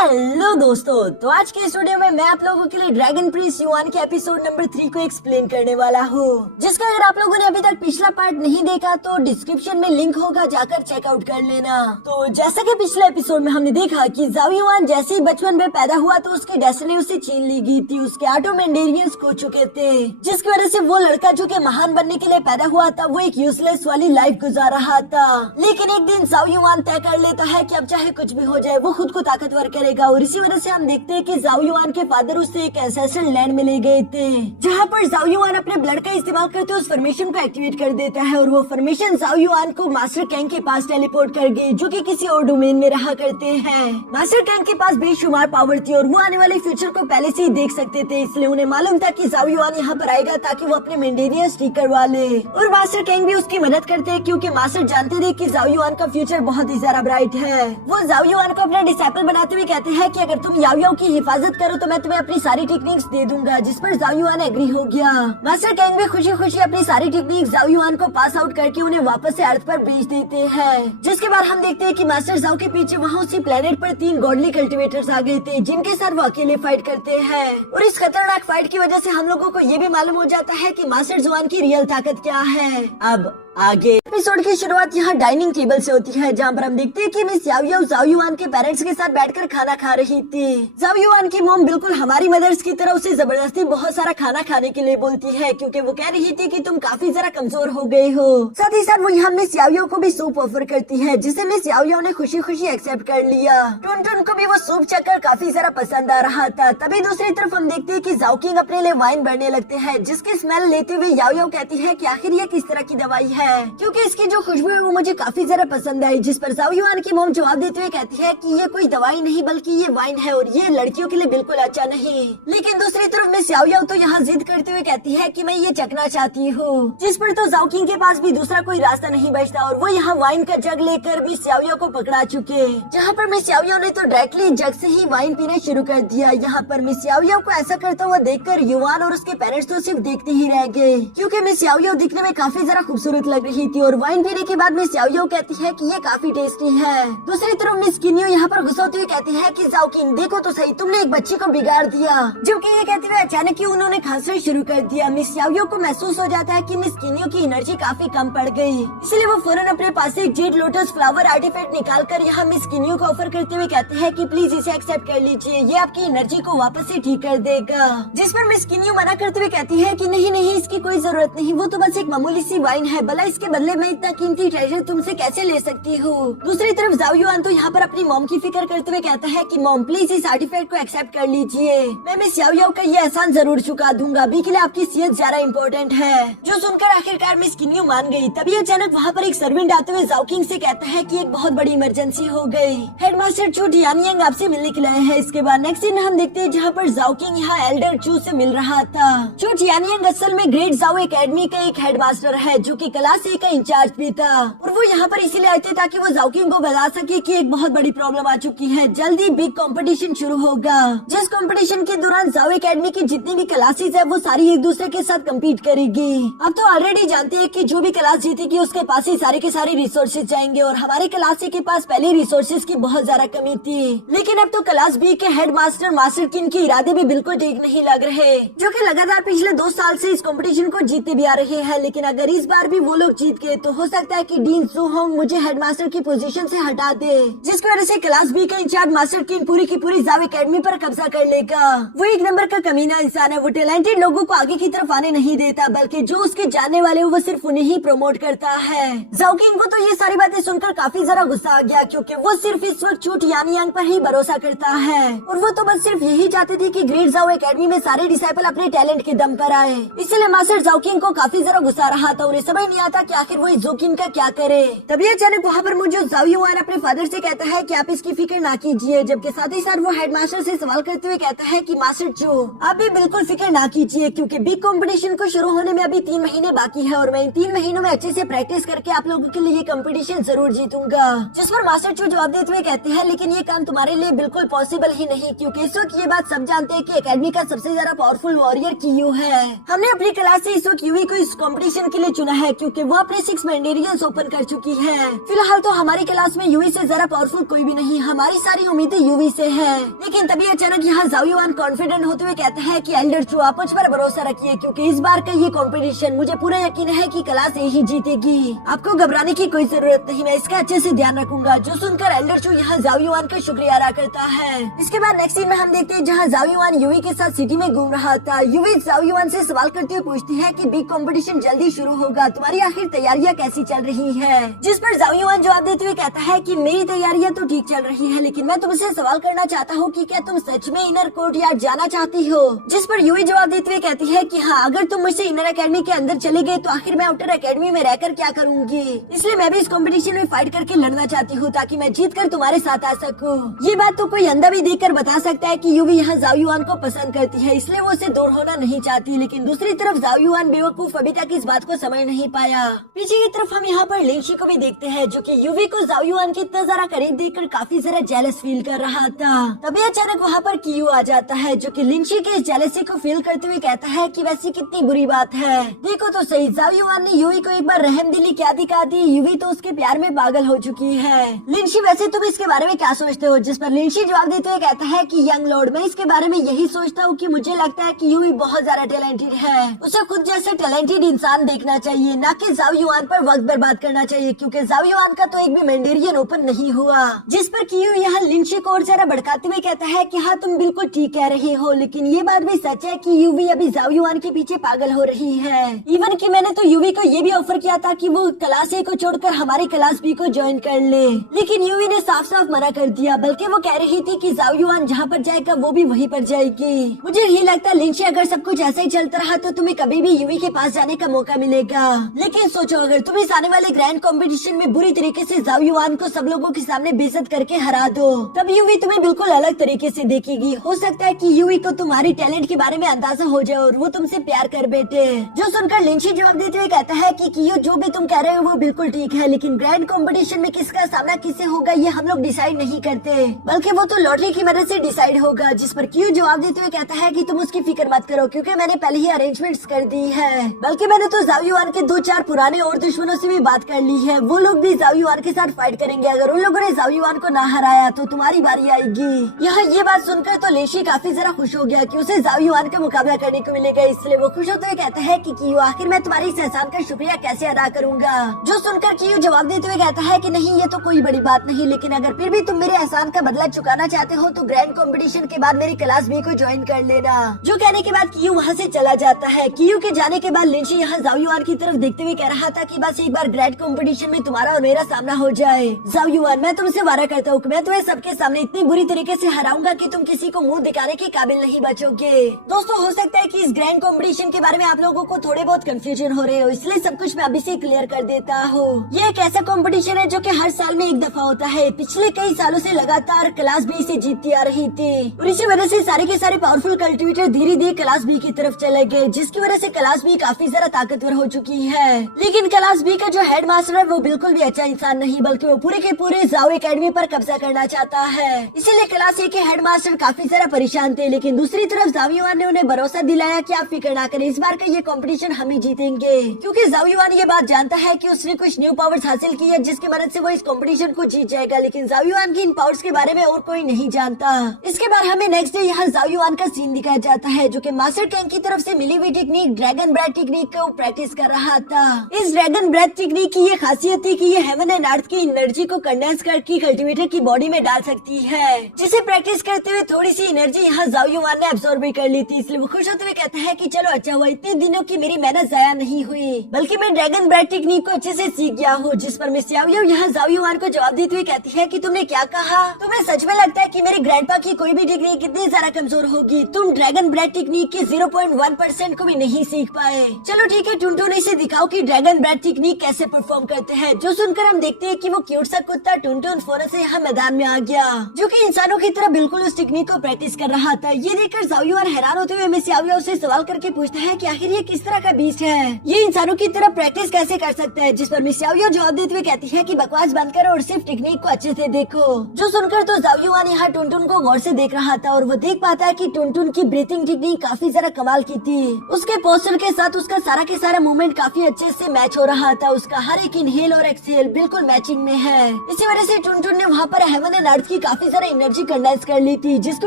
Hello दोस्तों, तो आज के इस वीडियो में मैं आप लोगों के लिए ड्रैगन प्रिंस युआन के एपिसोड नंबर 3 को एक्सप्लेन करने वाला हूँ, जिसका अगर आप लोगों ने अभी तक पिछला पार्ट नहीं देखा तो डिस्क्रिप्शन में लिंक होगा, जाकर चेकआउट कर लेना। तो जैसा कि पिछले एपिसोड में हमने देखा कि जाओ युआन जैसे ही बचपन में पैदा हुआ तो उसकी डेस्टिनी उसे छीन ली गई थी, उसके 8 मेंडेरियंस खो चुके थे, जिसकी वजह से वो लड़का जो कि महान बनने के लिए पैदा हुआ था वो एक यूजलेस वाली लाइफ गुजार रहा था। लेकिन एक दिन जाओ युआन तय कर लेता है कि अब चाहे कुछ भी हो जाए वो खुद को ताकतवर करेगा, और इसी वजह से हम देखते हैं कि जाओ युआन के फादर उसे एक एंसेस्ट्रल लैंड में ले गए थे, जहाँ पर जाओ युआन अपने ब्लड का इस्तेमाल करते उस फॉर्मेशन को एक्टिवेट कर देता है, और वो फॉर्मेशन जाओ युआन को मास्टर कैंग के पास टेलीपोर्ट कर गई, जो कि किसी और डोमेन में रहा करते हैं। मास्टर कैंग के पास बेशुमार पावर थी और वो आने वाले फ्यूचर को पहले से ही देख सकते थे, इसलिए उन्हें मालूम था कि जाओ युआन यहाँ पर आएगा ताकि वो अपने मेंडेरियंस ठीक करवा ले, और मास्टर कैंग भी उसकी मदद करते हैं क्योंकि मास्टर जानते थे कि जाओ युआन का फ्यूचर बहुत ही ज्यादा ब्राइट है। वो जाओ युआन को अपना डिसाइपल बनाते हुए कहते हैं कि अगर तुम याओ याओ की हिफाजत करो तो मैं तुम्हें अपनी सारी टेक्निक्स दे दूंगा, जिस पर जाओ युआन एग्री हो गया। मास्टर कैंग भी खुशी खुशी अपनी सारी टेक्निक्स जाओ युआन को पास आउट करके उन्हें वापस से अर्थ पर भेज देते हैं, जिसके बाद हम देखते हैं कि मास्टर जाओ के पीछे वहाँ उसी प्लेनेट पर 3 गॉडली कल्टिवेटर्स आ गए थे, जिनके साथ वो अकेले फाइट करते हैं, और इस खतरनाक फाइट की वजह से हम लोगों को ये भी मालूम हो जाता है कि मास्टर जुआन की रियल ताकत क्या है। अब आगे एपिसोड की शुरुआत यहाँ डाइनिंग टेबल से होती है, जहाँ पर हम देखते हैं कि मिस याओ याओ जाओ युआन के पेरेंट्स के साथ बैठकर खाना खा रही थी। जाओ युआन की मॉम बिल्कुल हमारी मदर्स की तरह उसे जबरदस्ती बहुत सारा खाना खाने के लिए बोलती है, क्योंकि वो कह रही थी कि तुम काफी जरा कमजोर हो गए हो। साथ ही साथ वो यहाँ मिस याओ याओ को भी सूप ऑफर करती है, जिसे मिस याओ याओ ने खुशी खुशी एक्सेप्ट कर लिया। टुन टुन को भी वो सूप चखकर काफी जरा पसंद आ रहा था। तभी दूसरी तरफ हम देखते हैं कि जाओ किंग अपने लिए वाइन भरने लगते हैं, जिसकी स्मेल लेते हुए याओ याओ कहती है कि आखिर ये किस तरह की दवाई है, क्योंकि इसकी जो खुशबू है वो मुझे काफी ज्यादा पसंद आई, जिस पर जाओ युआन की मॉम जवाब देते हुए कहती है कि ये कोई दवाई नहीं बल्कि ये वाइन है और ये लड़कियों के लिए बिल्कुल अच्छा नहीं। लेकिन दूसरी तरफ मिस याओ याओ तो यहाँ जिद करते हुए कहती है कि मैं ये चखना चाहती हूँ, जिस पर तो जाओ किंग के पास भी दूसरा कोई रास्ता नहीं बचता, और वो यहाँ वाइन का जग लेकर मिस याओ याओ को पकड़ा चुके, जहाँ पर मिस याओ याओ ने तो डायरेक्टली जग से ही वाइन पीना शुरू कर दिया। यहाँ पर मिस याओ याओ को ऐसा करता हुआ देखकर युआन और उसके पेरेंट्स तो सिर्फ देखते ही रह गए, क्योंकि मिस याओ याओ दिखने में काफी जरा खूबसूरत लग रही थी, और वाइन पीने के बाद मिस याओ याओ कहती है कि ये काफी टेस्टी है। दूसरी तरफ मिस किन्यू यहाँ पर गुस्सा होते हुए कहती है कि जाओ किंग देखो तो सही, तुमने एक बच्ची को बिगाड़ दिया, जबकि ये कहते हुए अचानक ही उन्होंने खांसना शुरू कर दिया। मिस याओ याओ को महसूस हो जाता है कि मिस किन्यू की एनर्जी काफी कम पड़ गई, इसलिए वो फौरन अपने पास से एक जेड लोटस फ्लावर आर्टिफैक्ट निकाल कर यहाँ मिस किन्यू को ऑफर करते हुए कहते हैं कि प्लीज इसे एक्सेप्ट कर लीजिए, ये आपकी एनर्जी को वापस से ठीक कर देगा, जिस पर मिस किन्यू मना करते हुए कहती है कि नहीं नहीं, इसकी कोई जरूरत नहीं, वो तो बस एक मामूली सी वाइन है, भला इसके बदले में इतना कीमती ट्रेजर तुमसे कैसे ले सकती हूँ। दूसरी तरफ जाओ युआन तो यहाँ पर अपनी मॉम की फिक्र करते हुए कहता है कि मॉम प्लीज इस आर्टिफैक्ट को एक्सेप्ट कर लीजिए, मैं मिस याओ याओ का ये एहसान जरूर चुका दूंगा, अभी के लिए आपकी सेहत ज्यादा इम्पोर्टेंट है। जो सुनकर आखिरकार मिस किन्यू मान गई। तभी अचानक वहाँ पर एक सर्वेंट आते हुए जाओ किंग से कहता है कि एक बहुत बड़ी इमरजेंसी हो गई, हेडमास्टर चू यानियांग आपसे मिलने के लिए आए हैं। इसके बाद नेक्स्ट सीन हम देखते हैं जहाँ पर जाओ किंग यहाँ एल्डर चू से मिल रहा था। चू यानियांग असल में ग्रेट जाओ एकेडमी का एक हेडमास्टर है, जो कि क्लास ए का इंचार्ज भी था, और वो यहाँ पर इसीलिए आए थे ताकि वो जाओ किंग को बता सके कि एक बहुत बड़ी प्रॉब्लम आ चुकी है, जल्दी बिग कंपटीशन शुरू होगा, जिस कंपटीशन के दौरान जाओ एकेडमी की जितनी भी क्लासेस है वो सारी एक दूसरे के साथ कम्पीट करेगी। अब तो ऑलरेडी जानते हैं कि जो भी क्लास जीतेगी उसके पास ही सारे के सारे रिसोर्सेज जाएंगे, और हमारे क्लास के पास पहले रिसोर्सेज की बहुत ज्यादा कमी थी, लेकिन अब तो क्लास बी के हेड मास्टर मास्टर किंग के इरादे भी बिल्कुल ठीक नहीं लग रहे, जो कि लगातार पिछले 2 साल से इस कंपटीशन को जीते भी आ रहे हैं। लेकिन अगर इस बार भी वो लोग जीत गए तो हो सकता है कि डीन जू होंग मुझे हेडमास्टर की पोजीशन से हटा दे, जिसकी वजह से क्लास बी का इंचार्ज मास्टर किंग पूरी की पूरी जाओ एकेडमी पर कब्जा कर लेगा। वो एक नंबर का कमीना इंसान है, वो टैलेंटेड लोगों को आगे की तरफ आने नहीं देता, बल्कि जो उसके जानने वाले वो सिर्फ उन्हें ही प्रमोट करता है। जाओ किंग को तो ये सारी बातें सुनकर काफी जरा गुस्सा आ गया, क्योंकि वो सिर्फ इस वक्त चूट यानियांग पर ही भरोसा करता है, और वो तो बस सिर्फ यही चाहते थे कि ग्रेट जाओ एकेडमी में सारे डिसाइपल अपने टैलेंट के दम पर आए। इसलिए मास्टर जाओ किंग को काफी जरा गुस्सा रहा था, उन्हें समझ नहीं आता कि आखिर वो इस जाओ किंग का क्या करे। तभी अचानक वहाँ पर मुझे जाओ युआन अपने फादर से कहता है कि आप इसकी फिक्र ना कीजिए, जबकि साथ ही साथ वो हेडमास्टर से सवाल करते हुए कहता है कि मास्टर चो आप भी बिल्कुल फिक्र ना कीजिए, क्योंकि बिग कंपटीशन को शुरू होने में अभी 3 महीने बाकी है, और मैं इन 3 महीनों में अच्छे से प्रैक्टिस करके आप लोगों के लिए ये कंपटीशन जरूर जीतूंगा। जिस पर मास्टर चो जवाब देते हुए कहते हैं लेकिन ये काम तुम्हारे लिए बिल्कुल पॉसिबल ही नहीं, क्योंकि इस वक्त ये बात सब जानते हैं कि एकेडमी का सबसे ज्यादा पावरफुल वॉरियर कियू है। हमने अपनी क्लास से इस वक्त यूवी को इस कंपटीशन के लिए चुना है, क्योंकि क्योंकि वो अपने 6 मैंडेरियंस ओपन कर चुकी है। फिलहाल तो हमारी क्लास में यूवी से जरा पावरफुल कोई भी नहीं, हमारी सारी उम्मीदें यूवी से है। लेकिन तभी अचानक यहाँ जाओ युआन कॉन्फिडेंट होते हुए कहता है कि एल्डर चू आप मुझ पर भरोसा रखिए, क्योंकि इस बार का ये कंपटीशन मुझे पूरा यकीन है कि क्लास ए ही जीतेगी। आपको घबराने की कोई जरूरत नहीं, मैं इसका अच्छे से ध्यान रखूंगा। जो सुनकर एल्डर चू यहाँ जाओ युआन का शुक्रिया अदा करता है। इसके बाद नेक्स्ट सीन में हम देखते हैं जहाँ जाओ युआन यूवी के साथ सिटी में घूम रहा था। यूवी जाओ युआन से सवाल करते हुए पूछती है कि बिग कंपटीशन जल्दी शुरू होगा, तुम्हारी आखिर तैयारियां कैसी चल रही है? जिस पर जाओ युआन जवाब देते हुए कहता है कि मेरी तैयारियां तो ठीक चल रही है, लेकिन मैं तुमसे सवाल करना चाहता हूँ कि क्या तुम सच में इनर कोर्ट यार्ड जाना चाहती हो? जिस पर यूवी जवाब देते हुए कहती है कि हाँ, अगर तुम मुझसे इनर एकेडमी के अंदर चले गए तो आखिर मैं आउटर एकेडमी में रहकर क्या करूंगी? इसलिए मैं भी इस कंपटीशन में फाइट करके लड़ना चाहती हूँ ताकि मैं जीत कर तुम्हारे साथ आ सकूँ। ये बात तो कोई अंधा भी देखकर बता सकता है कि यूवी यहाँ जाओ युआन को पसंद करती है, इसलिए वो उसे दूर होना नहीं चाहती। लेकिन दूसरी तरफ जाओ युआन बेवकूफ अभी तक इस बात को समझ नहीं पाया। पीछे की तरफ हम यहाँ पर लिंशी को भी देखते हैं, जो कि यूवी को जाओ युआन की इतना जरा करीब देखकर काफी जरा जेलस फील कर रहा था। तभी अचानक वहाँ पर कियू आ जाता है, जो कि लिंशी के इस जेलसी को फील करते हुए कहता है कि वैसी कितनी बुरी बात है। देखो तो सही, जाओ युआन ने यूवी को एक बार रहम दिली क्या दिखा दी, यूवी तो उसके प्यार में पागल हो चुकी है। लिंशी वैसे तुम इसके बारे में क्या सोचते हो? जिस पर लिंशी जवाब देते हुए कहता है कि यंग लॉर्ड, मैं इसके बारे में यही सोचता हूँ कि मुझे लगता है कि यूवी बहुत ज्यादा टैलेंटेड है। उसे खुद जैसे टैलेंटेड इंसान देखना चाहिए, न कि जाओ युआन पर वक्त बर्बाद करना चाहिए, क्योंकि जाओ युआन का तो एक भी मैंडेरियन ओपन नहीं हुआ। जिस पर कियू यहाँ लिंशी को और जरा भड़काते हुए कहता है कि हाँ, तुम बिल्कुल ठीक कह रही हो, लेकिन ये बात भी सच है कि यूवी अभी जाओ युआन के पीछे पागल हो रही है। इवन कि मैंने तो यूवी को ये भी ऑफर किया था कि वो क्लास ए को छोड़कर हमारी क्लास बी को ज्वाइन कर ले, लेकिन यूवी ने साफ साफ मना कर दिया। बल्कि वो कह रही थी कि जाओ युआन जहाँ पर जाएगा वो भी वहीं पर जाएगी। मुझे नहीं लगता लिंशी, अगर सब कुछ ऐसा ही चलता रहा तो तुम्हें कभी भी यूवी के पास जाने का मौका मिलेगा। लेकिन सोचो, अगर तुम इस आने वाले ग्रैंड कंपटीशन में बुरी तरीके से जाओ युआन को सब लोगों के सामने बेइज्जत करके हरा दो, तब यूवी तुम्हें बिल्कुल अलग तरीके से देखेगी। हो सकता है कि यूवी को तुम्हारी टैलेंट के बारे में अंदाजा हो जाए और वो तुमसे प्यार कर बैठे। जो सुनकर लिंशी जवाब देते हुए कहता है कि कियो, जो भी तुम कह रहे हो वो बिल्कुल ठीक है, लेकिन ग्रैंड कंपटीशन में किसका सामना किससे होगा ये हम लोग डिसाइड नहीं करते, बल्कि वो तो लॉटरी की मदद से डिसाइड होगा। जिस पर कियो जवाब देते हुए कहता है कि तुम उसकी फिक्र मत करो, क्योंकि मैंने पहले ही अरेंजमेंट्स कर दी है। बल्कि मैंने तो जाओ युआन के 2-4 पुराने और दुश्मनों से भी बात कर ली है, वो लोग भी जाओ युआन के साथ फाइट करेंगे। अगर उन लोगों ने जाओ युआन को ना हराया तो तुम्हारी बारी आएगी। यहाँ ये बात सुनकर तो लिंशी काफी जरा खुश हो गया कि उसे जाओ युआन का मुकाबला करने को मिलेगा, इसलिए वो खुश होते हुए कहता है कि कियो, आखिर मैं तुम्हारी इस एहसान का शुक्रिया कैसे अदा करूंगा? जो सुनकर कियो जवाब देते हुए कहता है कि नहीं, ये तो कोई बड़ी बात नहीं, लेकिन अगर फिर भी तुम मेरे एहसान का बदला चुकाना चाहते हो तो ग्रैंड कंपटीशन के बाद मेरी क्लास बी को ज्वाइन कर लेना। जो कहने के बाद कियो वहाँ से चला जाता है। कियो के जाने के बाद लिंशी यहाँ जाओ युआन की तरफ देखते हुए कह रहा था कि बस एक बार ग्रैंड कंपटीशन में तुम्हारा और मेरा सामना हो जाए। जाओ युआन, मैं तुमसे वादा करता हूँ, मैं तुम्हें सबके सामने इतनी बुरी तरीके से हराऊंगा कि तुम किसी को मुंह दिखाने के काबिल नहीं बचोगे। दोस्तों, हो सकता है कि इस ग्रैंड कंपटीशन के बारे में आप लोगों को थोड़े बहुत कंफ्यूजन हो रहे हो, इसलिए सब कुछ मैं अभी से क्लियर कर देता हूँ। ये एक ऐसा कंपटीशन है जो कि हर साल में एक दफा होता है। पिछले कई सालों से लगातार क्लास बी से जीतती आ रही थी और इसी वजह से सारे के सारे पावरफुल कल्टिवेटर धीरे धीरे क्लास बी की तरफ चले गए, जिसकी वजह से क्लास बी काफी ज्यादा ताकतवर हो चुकी है। लेकिन क्लास बी का जो हेड मास्टर है वो बिल्कुल भी अच्छा इंसान नहीं, बल्कि वो पूरे के पूरे जाओ एकेडमी पर कब्जा करना चाहता है। इसीलिए क्लास ए के हेड मास्टर काफी ज्यादा परेशान थे। लेकिन दूसरी तरफ जाओ युआन ने उन्हें भरोसा दिलाया कि आप फिक्र ना करें, इस बार का ये कंपटीशन हम ही जीतेंगे, क्योंकि जाओ युआन ये बात जानता है कि उसने कुछ न्यू पावर्स हासिल की है जिसकी मदद से वो इस कंपटीशन को जीत जाएगा। लेकिन जाओ युआन की इन पावर्स के बारे में और कोई नहीं जानता। इसके बाद हमें नेक्स्ट डे यहाँ जाओ युआन का सीन दिखाया जाता है, जो कि मास्टर टैंक की तरफ से मिली हुई टेक्निक ड्रैगन ब्रेथ टेक्निक को प्रैक्टिस कर रहा था। इस ड्रैगन ब्रेथ टेक्निक की ये खासियत थी कि ये हेवन एंड अर्थ की एनर्जी को कंडेंस करके कल्टीवेटर की बॉडी में डाल सकती है, जिसे प्रैक्टिस करते हुए थोड़ी सी एनर्जी यहाँ जाओ युआन ने अब्सॉर्ब भी कर ली थी। इसलिए वो खुश होते हुए कहता है कि चलो अच्छा हुआ, इतने दिनों की मेरी मेहनत जाया नहीं हुई, बल्कि मैं ड्रैगन ब्रेथ टेक्निक को अच्छे से सीख गया हूँ। जिस पर मिस याओ यहाँ जाओ युआन को जवाब देते हुए कहती है कि तुमने क्या कहा? तुम्हें सच में लगता है कि मेरे ग्रैंडपा की कोई भी टेक्निक कितनी ज्यादा कमजोर होगी? तुम ड्रैगन ब्रेथ टेक्निक के 0.1% को भी नहीं सीख पाए। चलो ठीक है, टुनटुन इसे दिखाओ कि ड्रैगन ब्रेथ टेक्निक कैसे परफॉर्म करते हैं। जो सुनकर हम देखते हैं कि वो क्यूट सा कुत्ता टुनटुन फौरन से यहाँ मैदान में आ गया, जो कि इंसानों की तरह बिल्कुल उस टेक्निक को प्रैक्टिस कर रहा था। ये देखकर जाओ युआन हैरान होते हुए मिस याओ से सवाल करके पूछता है कि आखिर ये किस तरह का बीस्ट है, ये इंसानों की तरह प्रैक्टिस कैसे कर सकता है? जिस पर मिस याओ जवाब देते हुए कहती है कि बकवास बंद करो और सिर्फ टेक्निक को अच्छे से देखो। जो सुनकर तो जाओ युआन यहाँ टुनटुन को गौर से देख रहा था और वो देख पाता है कि टुनटुन की ब्रीथिंग टेक्निक काफी जरा कमाल की थी। उसके पोस्टर के साथ उसका सारा के सारा मूवमेंट काफी अच्छा अच्छे से मैच हो रहा था। उसका हर एक इनहेल और एक्सहेल बिल्कुल मैचिंग में है। इसी वजह से टुनटुन ने वहाँ पर हेवन एंड अर्थ की काफी सारी एनर्जी कंडेंस कर ली थी, जिसकी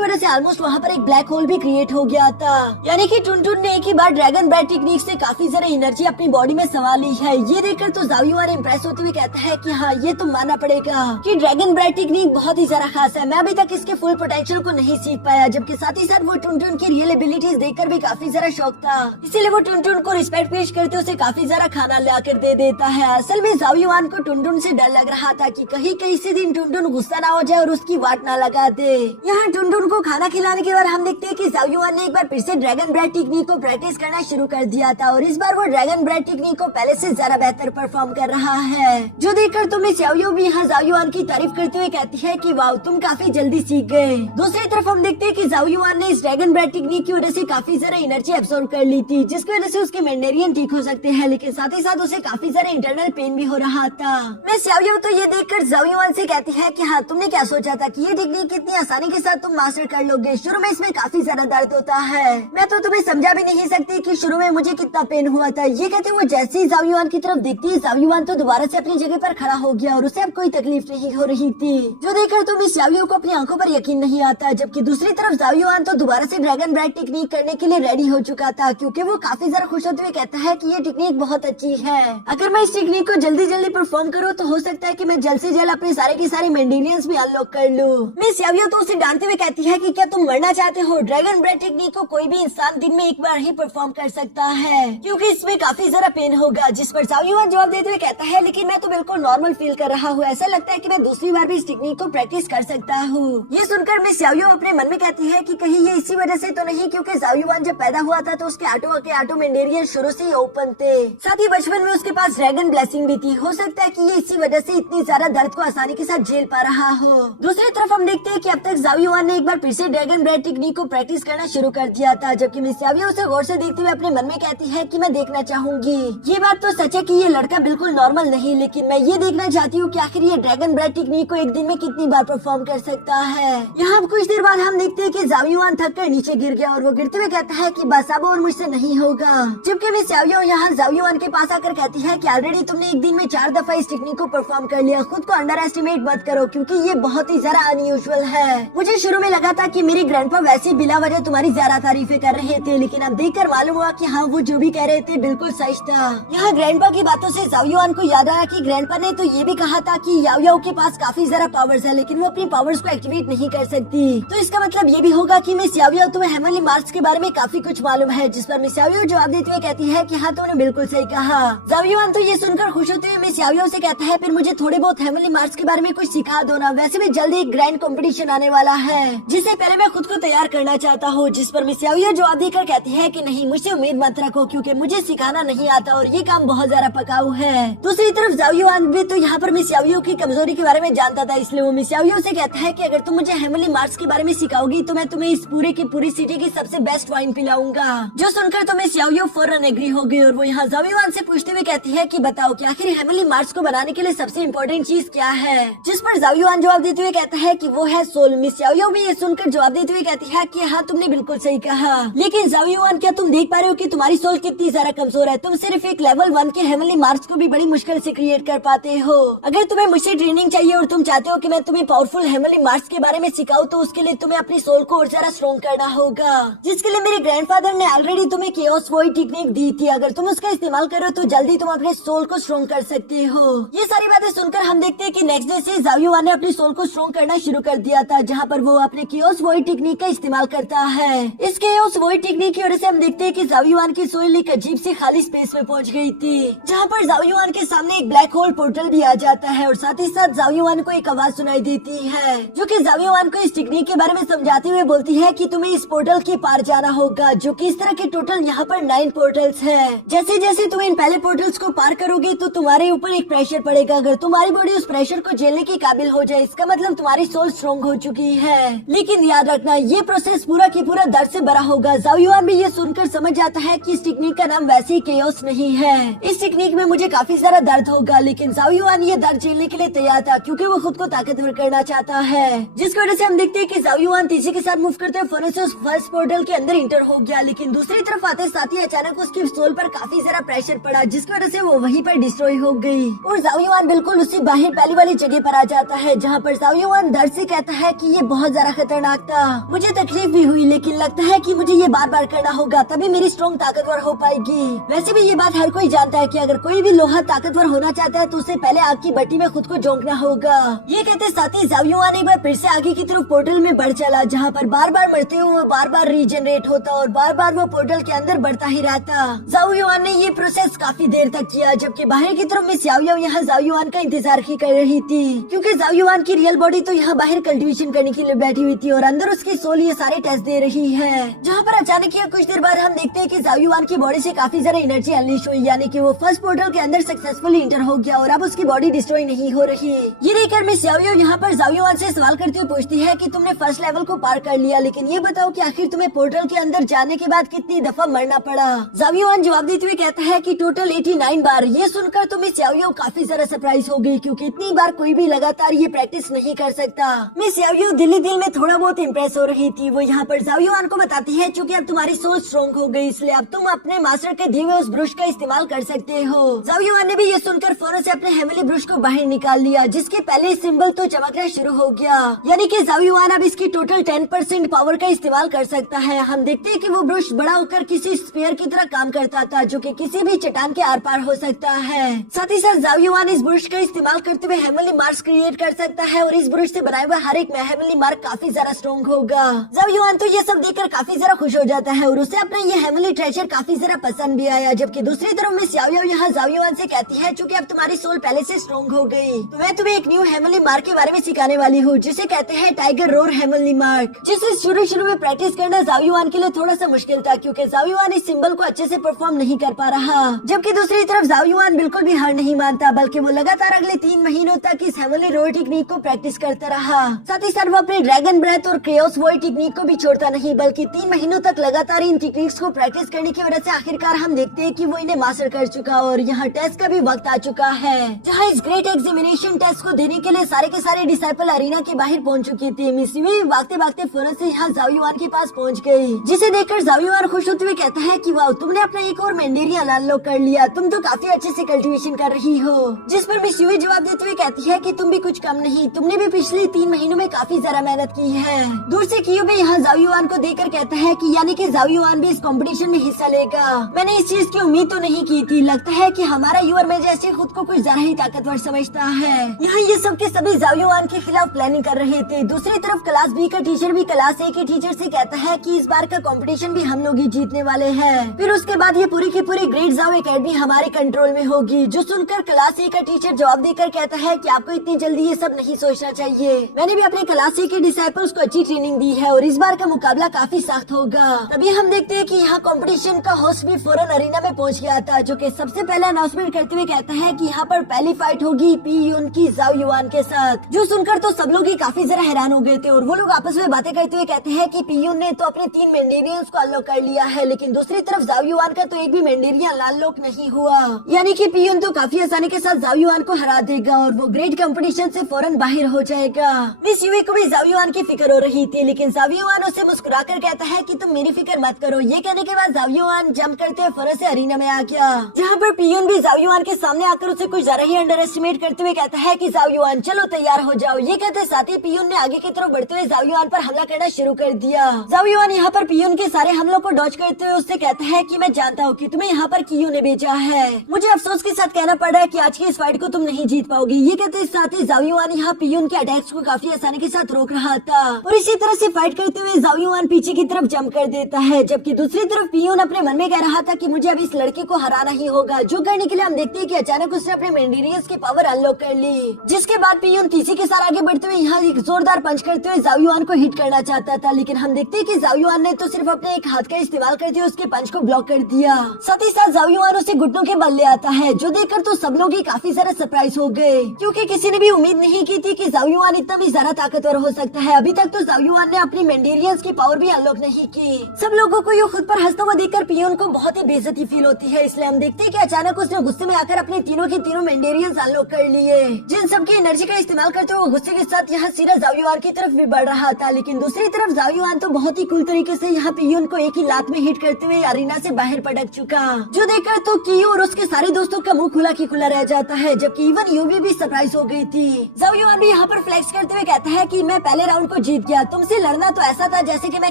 वजह से ऑलमोस्ट वहाँ पर एक ब्लैक होल भी क्रिएट हो गया था। यानी कि टुनटुन ने एक ही बार ड्रैगन ब्रेथ टेक्निक से काफी सारी एनर्जी अपनी बॉडी में समा ली है। ये देखकर तो ज़ाओयुआन इम्प्रेस होते हुए कहता है कि हाँ, ये तो मानना पड़ेगा कि ड्रैगन ब्रेथ टेक्निक बहुत ही ज्यादा खास है। मैं अभी तक इसके फुल पोटेंशियल को नहीं सीख पाया, जबकि साथ ही साथ वो टुनटुन की रियल एबिलिटीज देखकर भी काफी ज्यादा शौक था। इसीलिए वो टुनटुन को रिस्पेक्ट पेश करते उसे काफी ज्यादा खाना लाकर दे देता है। असल में ज़ाओयुआन को टुनटुन से डर लग रहा था कि कहीं किसी दिन टुनटुन गुस्सा ना हो जाए और उसकी वाट ना लगा दे। यहाँ टुनटुन को खाना खिलाने के बाद हम देखते हैं कि ज़ाओयुआन ने एक बार फिर से ड्रैगन ब्रेथ टेक्निक को प्रैक्टिस करना शुरू कर दिया था और इस बार वो ड्रैगन ब्रेथ टेक्निक को पहले से ज्यादा बेहतर परफॉर्म कर रहा है, जो देखकर तो मिस याओयो भी यहाँ ज़ाओयुआन की तारीफ करते हुए कहती है कि वाह, तुम काफी जल्दी सीख गए। दूसरी तरफ हम देखते हैं कि ज़ाओयुआन ने इस ड्रैगन ब्रेथ टेक्निक की वजह से काफी सारा एनर्जी एब्सॉर्ब कर ली थी, जिसकी वजह से उसके मैंडेरियन ठीक हो सकते हैं, लेकिन साथ ही साथ उसे काफी सारे इंटरनल पेन भी हो रहा था। मिस याओयो तो ये देखकर ज़ाओयुआन से कहती है कि हाँ, तुमने क्या सोचा था कि ये टेक्निक कितनी आसानी के साथ तुम मास्टर कर लोगे? शुरू में इसमें काफी ज्यादा दर्द होता है, मैं तो तुम्हें समझा भी नहीं सकती कि शुरू में मुझे कितना पेन हुआ था। ये कहते वो जैसे ही ज़ाओयुआन की तरफ देखती है, ज़ाओयुआन तो दोबारा से अपनी जगह पर खड़ा हो गया और उसे अब कोई तकलीफ नहीं हो रही थी, जो देखकर तो मिस याओयो को अपनी आंखों पर यकीन नहीं आता। जबकि दूसरी तरफ ज़ाओयुआन तो दोबारा से ड्रैगन ब्रेथ टेक्निक करने के लिए रेडी हो चुका था, क्योंकि वो काफी ज्यादा खुश होते हुए कहता है कि ये टेक्निक बहुत अच्छी है। अगर मैं इस टेक्निक को जल्दी जल्दी परफॉर्म करूँ तो हो सकता है कि मैं जल्द से जल्द अपने सारे की सारी मेंडेलियंस भी अनलॉक कर लूँ। मिस याओयो तो उसे डांटते हुए कहती है कि क्या तुम मरना चाहते हो? ड्रैगन ब्रेथ टेक्निक को कोई भी इंसान दिन में एक बार ही परफॉर्म कर सकता है, क्योंकि इसमें काफी ज्यादा पेन होगा। जिस पर ज़ाओयुआन जवाब देते हुए कहता है, लेकिन मैं तो बिल्कुल नॉर्मल फील कर रहा हूँ, ऐसा लगता है कि मैं दूसरी बार भी इस टेक्निक को प्रैक्टिस कर सकता हूँ। ये सुनकर मिस याओयो अपने मन में कहती है कि कहीं ये इसी वजह से तो नहीं क्योंकि ज़ाओयुआन जब पैदा हुआ था तो उसके आटो मेंडेरियन शुरू से ही ओपन थे, साथ ही बचपन में उसके पास ड्रैगन ब्लेसिंग भी थी। हो सकता है कि ये इसी वजह से इतनी ज्यादा दर्द को आसानी के साथ झेल पा रहा हो। दूसरी तरफ हम देखते हैं कि अब तक ज़ाओयुआन ने एक बार फिर से ड्रैगन ब्रेथ टेक्निक को प्रैक्टिस करना शुरू कर दिया था, जबकि मिस याओयो उसे गौर से देखते हुए अपने मन में कहती है कि मैं देखना चाहूंगी। ये बात तो सच है कि ये लड़का बिल्कुल नॉर्मल नहीं, लेकिन मैं ये देखना चाहती हूँ कि आखिर ये ड्रैगन ब्रेथ टेक्निक को एक दिन में कितनी बार परफॉर्म कर सकता है। यहाँ कुछ देर बाद हम देखते हैं कि ज़ाओयुआन थक कर नीचे गिर गया और वो गिरते हुए कहता है कि बस अब और मुझसे नहीं होगा। जबकि मिस याओयो यहाँ ज़ाओयुआन के पास आकर कहती है कि ऑलरेडी तुमने एक दिन में 4 दफा इस टेक्निक को परफॉर्म कर लिया, खुद को अंडर एस्टिमेट मत करो क्योंकि ये बहुत ही ज्यादा अनयूजुअल है। मुझे शुरू में लगा था कि मेरे ग्रैंडपा वैसे बिला वजह तुम्हारी ज्यादा तारीफें कर रहे थे, लेकिन अब देखकर मालूम हुआ कि हाँ, वो जो भी कह रहे थे बिल्कुल सच था। यहाँ ग्रैंडपा की बातों से ज़ाओयुआन को याद आया कि ग्रैंडपा ने तो ये भी कहा था कि याओयाओ के पास काफी ज्यादा पावर्स है, लेकिन वो अपनी पावर्स को एक्टिवेट नहीं कर सकती। तो इसका मतलब ये भी होगा कि मिस याओयाओ तुम्हें हेवनली मार्क्स के बारे में काफी कुछ मालूम है। जिस पर मिस याओयाओ जवाब देते हुए कहती है कि हाँ, तुमने बिल्कुल सही कहा। ज़ाओयुआन तो ये सुनकर खुश होते हुए मिस याओयाओ से कहता है, फिर मुझे थोड़े बहुत हेवनली मार्क्स के बारे में कुछ सिखा दो ना। वैसे भी जल्दी एक ग्रैंड कंपटीशन आने वाला है, जिससे पहले मैं खुद को तैयार करना चाहता हूँ। जिस पर मिस याओयाओ जवाब देकर कहती है कि नहीं, मुझसे उम्मीद मत रखो क्योंकि मुझे सिखाना नहीं आता और ये काम बहुत ज्यादा पकाऊ है। दूसरी तरफ ज़ाओयुआन भी तो यहाँ पर मिस याओयाओ की कमजोरी के बारे में जानता था, इसलिए वो मिस याओयाओ से कहता है कि अगर तुम मुझे हेवनली मार्क्स के बारे में सिखाओगी तो मैं तुम्हें इस पूरे की पूरी सिटी की सबसे बेस्ट वाइन पिलाऊंगा। जो सुनकर तो मिस याओयाओ फौरन एग्री हो गई और वो यहाँ ज़ाओयुआन से पूछते हुए कहती है कि बताओ कि आखिर हेवनली मार्क्स को बनाने के लिए सबसे इम्पोर्टेंट चीज क्या है। जिस पर ज़ाओयुआन जवाब देते हुए कहता है कि वो है सोल। मिस याओयाओ भी ये सुनकर जवाब देते हुए कहती है कि हाँ, तुमने बिल्कुल सही कहा, लेकिन ज़ाओयुआन क्या तुम देख पा रहे हो कि तुम्हारी सोल कितनी ज्यादा कमजोर है? तुम सिर्फ एक लेवल 1 के हेवनली मार्क्स को भी बड़ी मुश्किल से क्रिएट कर पाते हो। अगर तुम्हें मुझसे ट्रेनिंग चाहिए और तुम चाहते हो कि मैं तुम्हें पावरफुल हेवनली मार्क्स के बारे में सिखाऊं, तो उसके लिए तुम्हें अपनी सोल को और ज्यादा स्ट्रॉन्ग करना होगा, जिसके लिए मेरे ग्रैंडफादर ने ऑलरेडी तुम्हें केओस वॉइड टेक्निक दी थी। अगर तुम उसका इस्तेमाल करो तो जल्दी तुम अपने सोल को स्ट्रॉन्ग कर सकते हो। ये सारी बातें सुनकर हम देखते हैं कि नेक्स्ट डे से ज़ाओयुआन ने अपनी सोल को स्ट्रॉन्ग करना शुरू कर दिया था, जहाँ पर वो अपने केओस वॉइड टेक्निक का इस्तेमाल करता है। इस केओस वॉइड टेक्निक की वजह से हम देखते हैं कि ज़ाओयुआन की सोल एक अजीब सी खाली स्पेस में पहुंच गई थी, जहाँ पर ज़ाओयुआन के सामने एक ब्लैक होल पोर्टल भी आ जाता है और साथ ही साथ ज़ाओयुआन को एक आवाज सुनाई देती है, जो कि ज़ाओयुआन को इस टेक्निक के बारे में समझाते हुए बोलती है कि तुम्हें इस पोर्टल के पार जाना होगा, जो कि इस तरह के टोटल यहाँ पर 9 पोर्टल्स है। जैसे जैसे तुम इन पहले पोर्टल्स को पार करोगे तो तुम्हारे ऊपर एक प्रेशर पड़ेगा। अगर तुम्हारी बॉडी उस प्रेशर को झेलने की काबिल हो जाए, इसका मतलब तुम्हारी सोल स्ट्रॉन्ग हो चुकी है। लेकिन याद रखना, ये प्रोसेस पूरा की पूरा दर्द से भरा होगा। ज़ाओयुआन भी ये सुनकर समझ जाता है कि इस टेक्निक का नाम वैसे ही केओस नहीं है। इस टेक्निक में मुझे काफी सारा दर्द होगा, लेकिन ज़ाओयुआन ये दर्द झेलने के लिए तैयार था क्योंकि वो खुद को ताकतवर करना चाहता है। जिसकी वजह से हम देखते हैं कि ज़ाओयुआन तेजी के साथ मूव करते हुए फौरन से उस फर्स्ट पोर्टल के अंदर इंटर हो गया। लेकिन दूसरी तरफ आते साथ ही अचानक उसकी सोल पर काफी सारा प्रेशर प्रेशर पड़ा, जिसकी वजह से वो वहीं पर डिस्ट्रॉय हो गई और जाओ युआन बिल्कुल उससे बाहर पहली वाली जगह पर आ जाता है, जहाँ पर जाओ युआन दर्द से कहता है कि ये बहुत ज्यादा खतरनाक था। मुझे तकलीफ भी हुई, लेकिन लगता है कि मुझे ये बार बार करना होगा, तभी मेरी स्ट्रॉन्ग ताकतवर हो पाएगी। वैसे भी ये बात हर कोई जानता है कि अगर कोई भी लोहा ताकतवर होना चाहता है तो उसे पहले आग की भट्टी में खुद को झोंकना होगा। ये कहते साथ ही जाओ युआन एक बार फिर से आगे की तरफ पोर्टल में बढ़ चला, जहाँ पर बार बार मरते हुए बार बार रीजनरेट होता और बार बार वो पोर्टल के अंदर बढ़ता ही रहता। जाओ युआन ने ये प्रोसेस काफी देर तक किया, जबकि बाहर की तरफ मिस याओ याओ यहाँ जाओ युआन का इंतजार ही कर रही थी, क्योंकि जाओ युआन की रियल बॉडी तो यहाँ बाहर कल्टीवेशन करने के लिए बैठी हुई थी और अंदर उसकी सोल ये सारे टेस्ट दे रही है। जहाँ पर अचानक ही कुछ देर बाद हम देखते हैं कि जाओ युआन की बॉडी से काफी ज्यादा एनर्जी अनलीश हुई, यानी कि वो फर्स्ट पोर्टल के अंदर सक्सेसफुली इंटर हो गया और अब उसकी बॉडी डिस्ट्रॉय नहीं हो रही। ये देखकर मिस याओ याओ यहाँ पर जाओ युआन से सवाल करते हुए पूछती है कि तुमने फर्स्ट लेवल को पार कर लिया, लेकिन ये बताओ कि आखिर तुम्हें पोर्टल के अंदर जाने के बाद कितनी दफा मरना पड़ा। जाओ युआन जवाब देते हुए कहता है कि टोटल 89 बार। ये सुनकर तो मिस याओ याओ काफी ज्यादा सरप्राइज हो गई, क्योंकि इतनी बार कोई भी लगातार ये प्रैक्टिस नहीं कर सकता। मिस याओ याओ दिल में थोड़ा बहुत इम्प्रेस हो रही थी। वो यहाँ पर जाओ युआन को बताती है चूँकि अब तुम्हारी सोच स्ट्रॉन्ग हो गई, इसलिए अब तुम अपने मास्टर के दिए हुए उस ब्रश का इस्तेमाल कर सकते हो। जाओ युआन ने भी ये सुनकर फौरन से अपने हेमली ब्रश को बाहर निकाल लिया, जिसके पहले सिंबल तो चमकना शुरू हो गया, यानी कि जाओ युआन अब इसकी टोटल 10% पावर का इस्तेमाल कर सकता है। हम देखते हैं कि वो ब्रश बड़ा होकर किसी स्फीयर की तरह काम करता था, जो कि किसी भी चट्टान के आर पार हो सकता है। साथ ही साथ जाओ युआन इस ब्रश का इस्तेमाल करते हुए हेमली मार्क्स क्रिएट कर सकता है और इस ब्रश से बनाए हुए हर एक में हेमली मार्क काफी ज्यादा स्ट्रॉन्ग होगा। जाओ युआन तो ये सब देखकर काफी ज्यादा खुश हो जाता है और उसे अपना ये हेमली ट्रेजर काफी ज्यादा पसंद भी आया। जबकि दूसरी तरफ मिस याओ याओ यहाँ जाओ युआन से कहती है चूँकि अब तुम्हारी सोल पहले से स्ट्रॉन्ग हो गई, तो मैं तुम्हें एक न्यू हेमली मार्क के बारे में सिखाने वाली हूँ, जिसे कहते हैं टाइगर रोर हेमली मार्क। जिसे शुरू में प्रैक्टिस करना जाओ युआन के लिए थोड़ा सा मुश्किल था, क्योंकि जाओ युआन इस सिंबल को अच्छे से परफॉर्म नहीं कर पा रहा। जबकि दूसरी तरफ जाओ युआन बिल्कुल भी हार नहीं मानता, बल्कि वो लगातार अगले 3 महीनों तक इस हेमली रोर टेक्निक को प्रैक्टिस करता रहा। साथ ही साथ वो अपने ड्रैगन ब्रेथ और क्रेओस वॉइड टेक्निक को भी छोड़ता नहीं, बल्कि 3 महीनों तक लगातार इन टेक्निक्स को प्रैक्टिस करने की वजह से आखिरकार हम देखते हैं कि वो इन्हें मास्टर कर चुका और यहाँ टेस्ट का भी वक्त आ चुका है, जहाँ इस ग्रेट एग्जामिनेशन टेस्ट को देने के लिए सारे के सारे डिसाइपल अरीना के बाहर पहुँच चुकी थी। मिस युई भागते भागते फौरन से यहाँ जाओ युआन के पास पहुँच गई, जिसे देखकर जाओ युआन खुश होते हुए कहता है कि वाह, तुमने अपना एक और मैंडेरियन अनलॉक कर लिया, तुम तो काफी अच्छे से कल्टीवेशन कर रही हो। जिस पर मिस युई जवाब देते हुए कहती है कि तुम भी कुछ कम नहीं, तुमने भी पिछले 3 महीनों में काफी ज्यादा मेहनत की है। दूर से कियो भी यहाँ जाओ युआन को देखकर कहता है कि यानी कि जाओ युआन भी इस कंपटीशन में हिस्सा लेगा। मैंने इस चीज की उम्मीद तो नहीं की थी, लगता है कि हमारा युवर में जैसे खुद को कुछ ज्यादा ही ताकतवर समझता है। यहाँ ये सब के सभी जाओ युआन के खिलाफ प्लानिंग कर रहे थे। दूसरी तरफ क्लास बी का टीचर भी क्लास ए के टीचर से कहता है कि इस बार का कंपटीशन भी हम लोग ही जीतने वाले हैं। फिर उसके बाद ये पूरी की पूरी ग्रेट जाओ एकेडमी हमारे कंट्रोल में होगी। जो सुनकर क्लास ए का टीचर जवाब देकर कहता है कि आपको इतनी जल्दी ये सब नहीं सोचना चाहिए, मैंने भी अपने क्लास ए के डिसाइपल्स को अच्छी ट्रेनिंग दी है और इस बार का मुकाबला काफी सख्त होगा। तभी हम देखते हैं कि यहाँ कंपटीशन का होस्ट भी फौरन अरीना में पहुँच गया था, जो कि सबसे पहले अनाउंसमेंट करते हुए कहता है कि यहाँ पर पहली फाइट होगी पी यून की जाओ युआन के साथ। जो सुनकर तो सब लोग ही काफी जरा हैरान हो गए थे और वो लोग आपस में बातें करते हुए कहते हैं कि पी यून ने तो अपने 3 मैंडेरियंस को अनलॉक कर लिया है, लेकिन दूसरी तरफ जाओ युआन का तो एक भी मैंडेरियन अनलॉक नहीं हुआ, यानी कि पी यून तो काफी आसानी के साथ जाओ युआन को हरा देगा और वो ग्रेट कंपटीशन से फौरन बाहर हो जाएगा। मिस युई को भी जाओ युआन की फिक्र हो रही थी, लेकिन जाओ युआन उसे मुस्कुराकर कहता है कि तुम मेरी फिक्र मत करो। ये कहने के बाद जाओ युआन जंप करते हुए फौरन से अरीना में आ गया, जहाँ पर पी यून भी जाओ युआन के सामने आकर उसे कुछ ज्यादा ही अंडर एस्टिमेट करते हुए कहता है कि जाओ युआन चलो तैयार हो जाओ। ये कहते साथ ही पी यून ने आगे की तरफ बढ़ते हुए जाओ युआन पर हमला करना शुरू कर दिया। जाओ युआन यहाँ पर पी यून के सारे हमलों को डॉज करते हुए उससे कहता है कि मैं जानता हूँ कि तुम्हें यहाँ पर कियो ने भेजा है, मुझे अफसोस के साथ कहना पड़ रहा है कि आज की इस फाइट को तुम नहीं जीत पाओगे। ये कहते साथ ही जाओ युआन यहाँ पी यून के अटैक्स को काफी आसानी के साथ रोक रहा था और इसी तरह से फाइट करते हुए जाओ युआन पीछे की तरफ जंप कर देता है, जबकि दूसरी तरफ पी यून अपने मन में कह रहा था कि मुझे अब इस लड़के को हराना ही होगा। जो करने के लिए हम देखते हैं कि अचानक उसने अपने मैंडेरियंस की पावर अनलॉक कर ली, जिसके बाद पी यून तीसरी के साथ आगे बढ़ते हुए यहाँ एक जोरदार पंच करते हुए जाओ युआन को हिट करना चाहता था, लेकिन हम देखते हैं कि जाओ युआन ने तो सिर्फ अपने एक हाथ का इस्तेमाल करते हुए उसके पंच को ब्लॉक कर दिया। साथ ही साथ जाओ युआन उसे घुटनों के बल ले आता है, जो देखकर तो सब लोग ही काफी ज्यादा सरप्राइज हो गए, क्योंकि किसी ने भी उम्मीद नहीं की थी कि जाओ युआन इतना भी ज्यादा ताकतवर हो सकता है। अभी तक तो जाओ युआन ने अपनी मैंडेरियंस की पावर भी अनलॉक नहीं की। सब लोगों को ये खुद पर हंसता हुआ देखकर पी यून को बहुत ही बेइज्जती फील होती है, इसलिए हम देखते हैं कि अचानक उसने गुस्से में आकर अपने तीनों की तीनों मैंडेरियंस अनलॉक कर लिए, जिन सबकी एनर्जी का इस्तेमाल करते हुए गुस्से के साथ यहाँ सीधा जाओ युआन की तरफ भी बढ़ रहा था। लेकिन दूसरी तरफ जाओ युआन तो बहुत ही कूल तरीके से यहाँ पी यून को एक ही लात में हिट करते हुए अरीना से बाहर पटक चुका, जो देखकर तो कियो और उसके सारे दोस्तों का मुंह खुला की खुला रह जाता है, जबकि इवन यूवी भी सरप्राइज हो गई थी। ज़ाओ युआन भी यहाँ पर फ्लेक्स करते हुए कहता है कि मैं पहले राउंड को जीत गया, तुमसे लड़ना तो ऐसा था जैसे कि मैं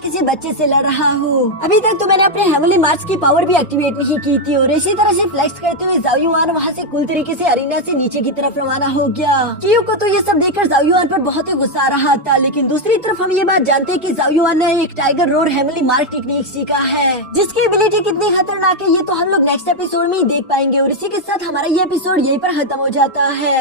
किसी बच्चे से लड़ रहा हूँ। अभी तक तो मैंने अपने हेवनली मार्क्स की पावर भी एक्टिवेट नहीं की थी। और इसी तरह से फ्लेक्स करते हुए ज़ाओ युआन वहाँ से कूल तरीके से अरीना से नीचे की तरफ रवाना हो गया। कियो को तो ये सब देखकर ज़ाओ युआन पर बहुत ही गुस्सा आ रहा था, लेकिन दूसरी तरफ हम ये बात जानते हैं कि ज़ाओ युआन ने एक tiger roar heavenly mark technique सीखा है, जिसकी एबिलिटी कितनी खतरनाक है ये तो हम लोग नेक्स्ट एपिसोड में ही देख पाएंगे। और इसी के साथ हमारा ये एपिसोड यहीं पर खत्म हो जाता है।